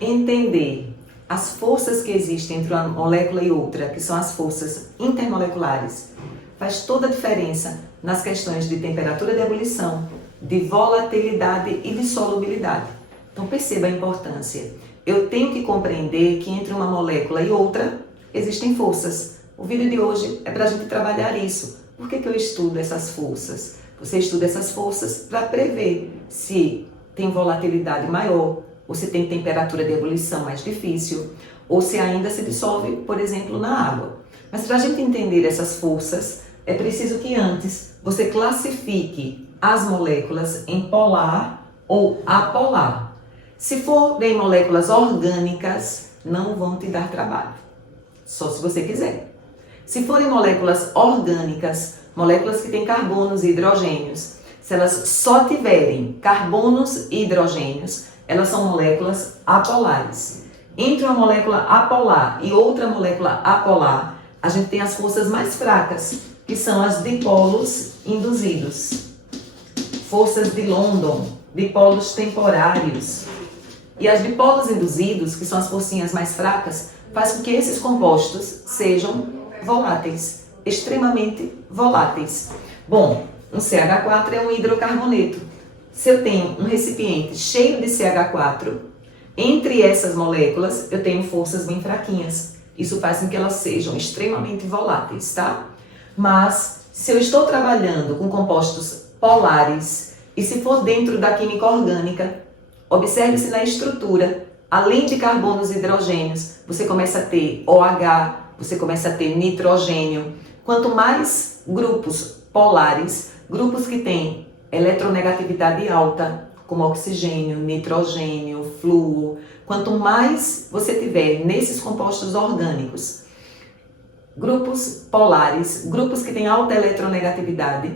Entender as forças que existem entre uma molécula e outra, que são as forças intermoleculares, faz toda a diferença nas questões de temperatura de ebulição, de volatilidade e de solubilidade. Então perceba a importância. Eu tenho que compreender que entre uma molécula e outra existem forças. O vídeo de hoje é para a gente trabalhar isso. Por que eu estudo essas forças? Você estuda essas forças para prever se tem volatilidade maior, ou se tem temperatura de ebulição mais difícil, ou se ainda se dissolve, por exemplo, na água. Mas para a gente entender essas forças, é preciso que antes você classifique as moléculas em polar ou apolar. Se for em moléculas orgânicas, não vão te dar trabalho, só se você quiser. Se forem moléculas orgânicas, moléculas que têm carbonos e hidrogênios, se elas só tiverem carbonos e hidrogênios, elas são moléculas apolares. Entre uma molécula apolar e outra molécula apolar, a gente tem as forças mais fracas, que são as dipolos induzidos. Forças de London, dipolos temporários. E as dipolos induzidos, que são as forcinhas mais fracas, faz com que esses compostos sejam voláteis, extremamente voláteis. Bom, um CH4 é um hidrocarboneto. Se eu tenho um recipiente cheio de CH4, entre essas moléculas eu tenho forças bem fraquinhas. Isso faz com que elas sejam extremamente voláteis, tá? Mas se eu estou trabalhando com compostos polares e se for dentro da química orgânica, observe-se na estrutura, além de carbonos e hidrogênios, você começa a ter OH, você começa a ter nitrogênio. Quanto mais grupos polares, grupos que têm eletronegatividade alta, como oxigênio, nitrogênio, flúor, quanto mais você tiver nesses compostos orgânicos, grupos polares, grupos que têm alta eletronegatividade,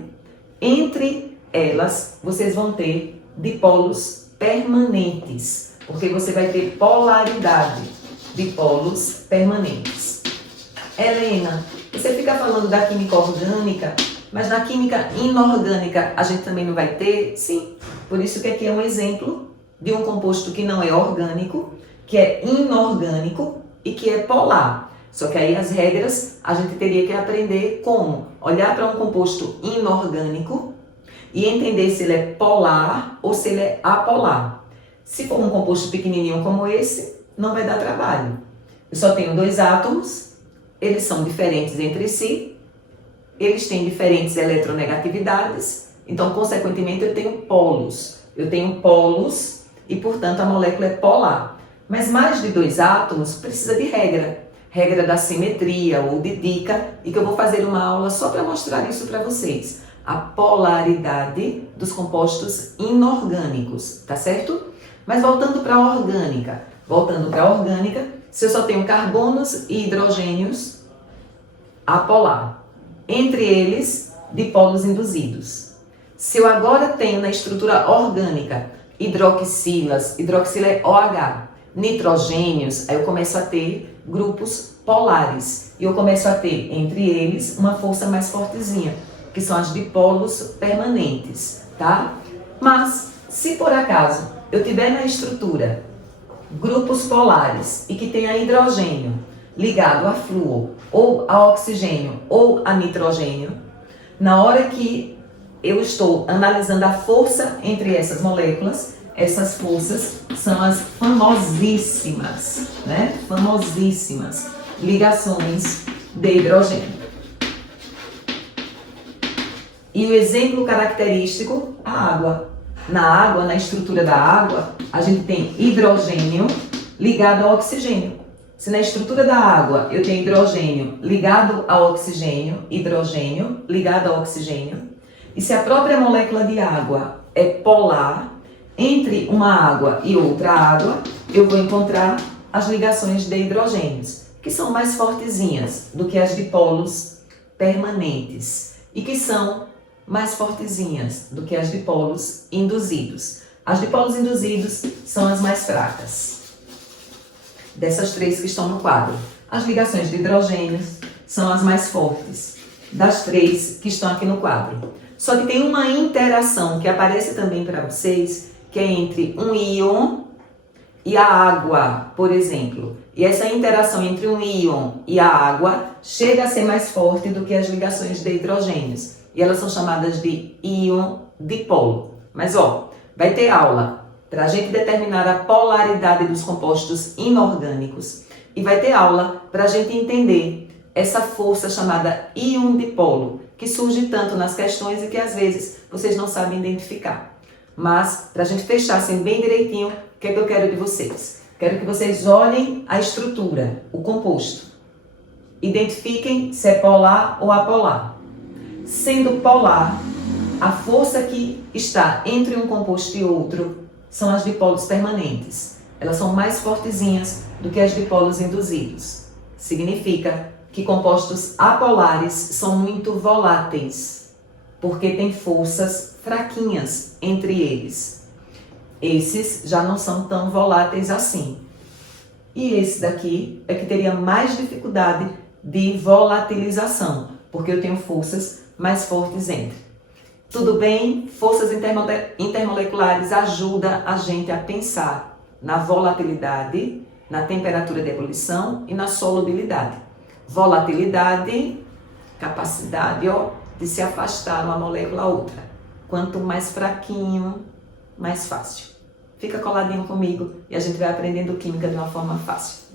entre elas vocês vão ter dipolos permanentes, porque você vai ter polaridade, dipolos permanentes. Helena, você fica falando da química orgânica, mas na química inorgânica a gente também não vai ter? Sim, por isso que aqui é um exemplo de um composto que não é orgânico, que é inorgânico e que é polar. Só que aí as regras a gente teria que aprender como olhar para um composto inorgânico e entender se ele é polar ou se ele é apolar. Se for um composto pequenininho como esse, não vai dar trabalho. Eu só tenho dois átomos, eles são diferentes entre si, eles têm diferentes eletronegatividades, então, consequentemente, eu tenho polos. Eu tenho polos e, portanto, a molécula é polar. Mas mais de dois átomos precisa de regra. Regra da simetria ou de dica, e que eu vou fazer uma aula só para mostrar isso para vocês. A polaridade dos compostos inorgânicos, tá certo? Mas voltando para a orgânica. Se eu só tenho carbonos e hidrogênios, apolar. Entre eles, dipolos induzidos. Se eu agora tenho na estrutura orgânica hidroxilas, hidroxila é OH, nitrogênios, aí eu começo a ter grupos polares. E eu começo a ter, entre eles, uma força mais fortezinha, que são as dipolos permanentes, tá? Mas, se por acaso eu tiver na estrutura grupos polares e que tenha hidrogênio ligado a flúor, ou a oxigênio, ou a nitrogênio, na hora que eu estou analisando a força entre essas moléculas, essas forças são as famosíssimas, né? Famosíssimas ligações de hidrogênio. E o exemplo característico, a água. Na água, na estrutura da água, a gente tem hidrogênio ligado ao oxigênio. Se na estrutura da água eu tenho hidrogênio ligado ao oxigênio, hidrogênio ligado ao oxigênio, e se a própria molécula de água é polar, entre uma água e outra água, eu vou encontrar as ligações de hidrogênios, que são mais fortezinhas do que as dipolos permanentes, e que são mais fortezinhas do que as dipolos induzidos. As dipolos induzidos são as mais fracas. Dessas três que estão no quadro. As ligações de hidrogênios são as mais fortes das três que estão aqui no quadro. Só que tem uma interação que aparece também para vocês, que é entre um íon e a água, por exemplo, e essa interação entre um íon e a água chega a ser mais forte do que as ligações de hidrogênios. E elas são chamadas de íon dipolo. Mas vai ter aula para a gente determinar a polaridade dos compostos inorgânicos e vai ter aula para a gente entender essa força chamada íon dipolo, que surge tanto nas questões e que às vezes vocês não sabem identificar. Mas, para a gente fechar assim bem direitinho, o que é que eu quero de vocês? Quero que vocês olhem a estrutura, o composto. Identifiquem se é polar ou apolar. Sendo polar, a força que está entre um composto e outro são as dipolos permanentes. Elas são mais fortezinhas do que as dipolos induzidos. Significa que compostos apolares são muito voláteis, porque tem forças fraquinhas entre eles. Esses já não são tão voláteis assim. E esse daqui é que teria mais dificuldade de volatilização, porque eu tenho forças mais fortes entre. Tudo bem? Forças intermoleculares ajudam a gente a pensar na volatilidade, na temperatura de ebulição e na solubilidade. Volatilidade, capacidade de se afastar uma molécula a outra. Quanto mais fraquinho, mais fácil. Fica coladinho comigo e a gente vai aprendendo química de uma forma fácil.